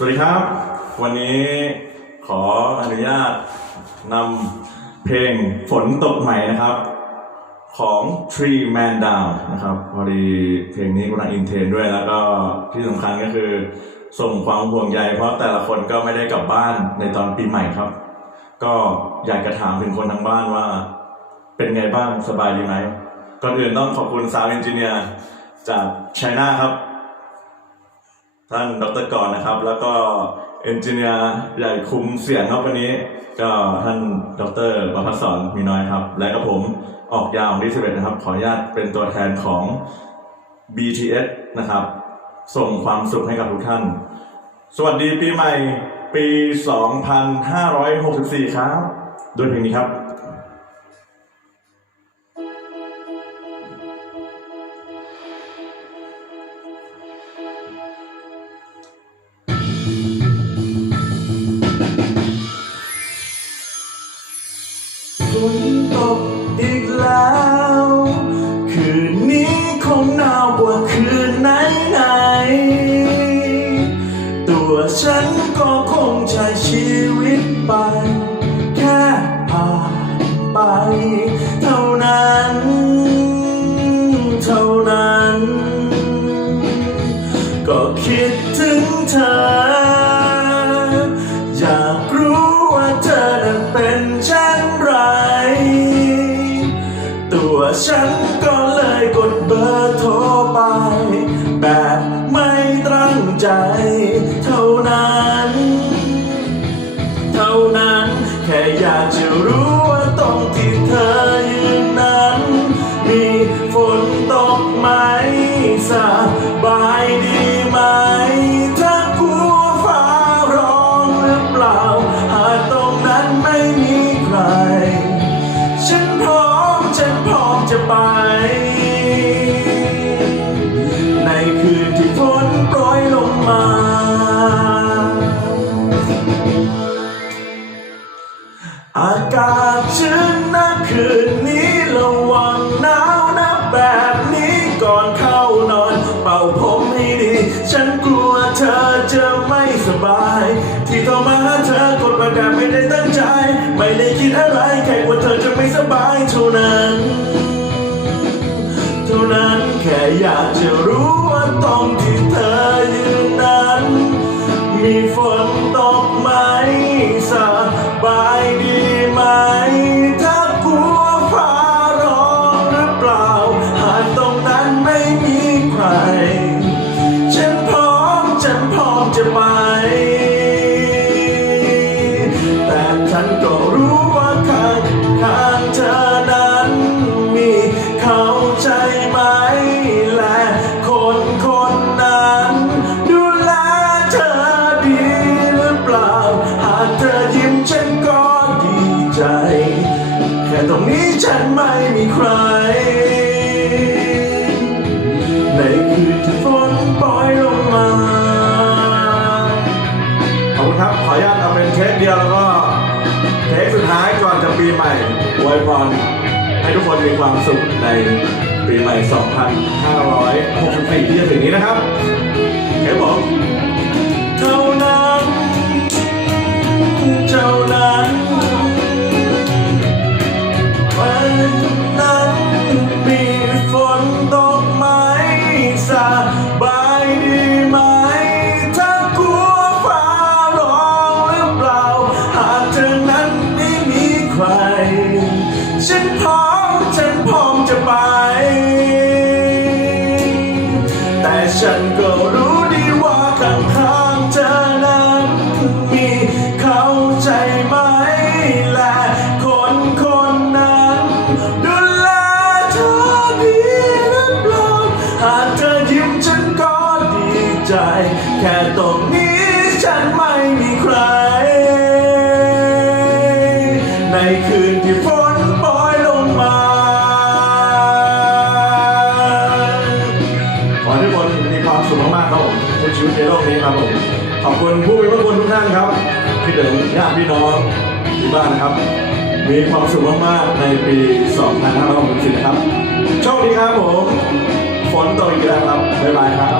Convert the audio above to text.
สวัสดีครับ วันนี้ขออนุญาตนำเพลงฝนตกใหม่นะครับ ของ Tree Man Down นะครับพอดีเพลงนี้กำลังอินเทรนด้วยแล้วก็ที่สำคัญก็คือส่งความห่วงใยเพราะแต่ละคนก็ไม่ได้กลับบ้านในตอนปีใหม่ครับ ก็อยากจะถามถึงคนทางบ้านว่า เป็นไงบ้างสบายดีไหมก่อนอื่นต้องขอบคุณซาวด์เอนจิเนียร์จากไชน่าครับ ท่านดรกรนะครับ แล้วก็เอนจิเนียร์ใหญ่คุมเสียงครับวันนี้ ก็ท่านดรประพัฒสอนมีน้อยครับ และก็ผมออกยาวของที่11นะครับ ขออนุญาตเป็นตัวแทนของ BTS นะครับ ส่งความสุขให้กับทุกท่าน สวัสดีปีใหม่ปี 2564 ครับ ด้วยเพลงนี้ครับ ฝนตกอีกแล้ว คืนนี้คงหนาวกว่าคืนไหนไหน ตัวฉันก็คงใช้ชีวิตไป แค่ผ่านไป เท่านั้น เท่านั้น ก็คิดถึงเธอ อยากรู้ว่าเธอนั้นเป็นเช่น ไากาศชื้นนะคืนนี้ระวังหนาวนะแบบนี้ก่อนเข้านอน เป่าผมให้ดี ฉันกลัวเธอจะไม่สบาย ที่โทรมาหาเธอกดมาแบบไม่ได้ตั้งใจ ไม่ได้คิดอะไรแค่กลัวเธอจะไม่สบายเท่านั้นเท่านั้นแค่อยากจะรู้ว่าตรงที่เธอยืนนั้น มีฝนตกไหมสบายดี นพ ปีใหม่อวยพรให้ทุกคนมีความสุขในปีใหม่ 2564 ที่จะถึงนี้นะครับเครับผม ฉันพร้อม ฉันพร้อมจะไป แต่ฉันก็รู้ ความสุขมากๆครับผมในชีวิตในโลกนี้ครับผมขอบคุณผู้มีพระคุณทุกท่านครับที่ถึงญาติพี่น้องที่บ้านนะครับ มีความสุขมากๆในปี 2564นะครับโชคดีครับผมฝนตกอีกแล้วครับบ๊ายบายครับ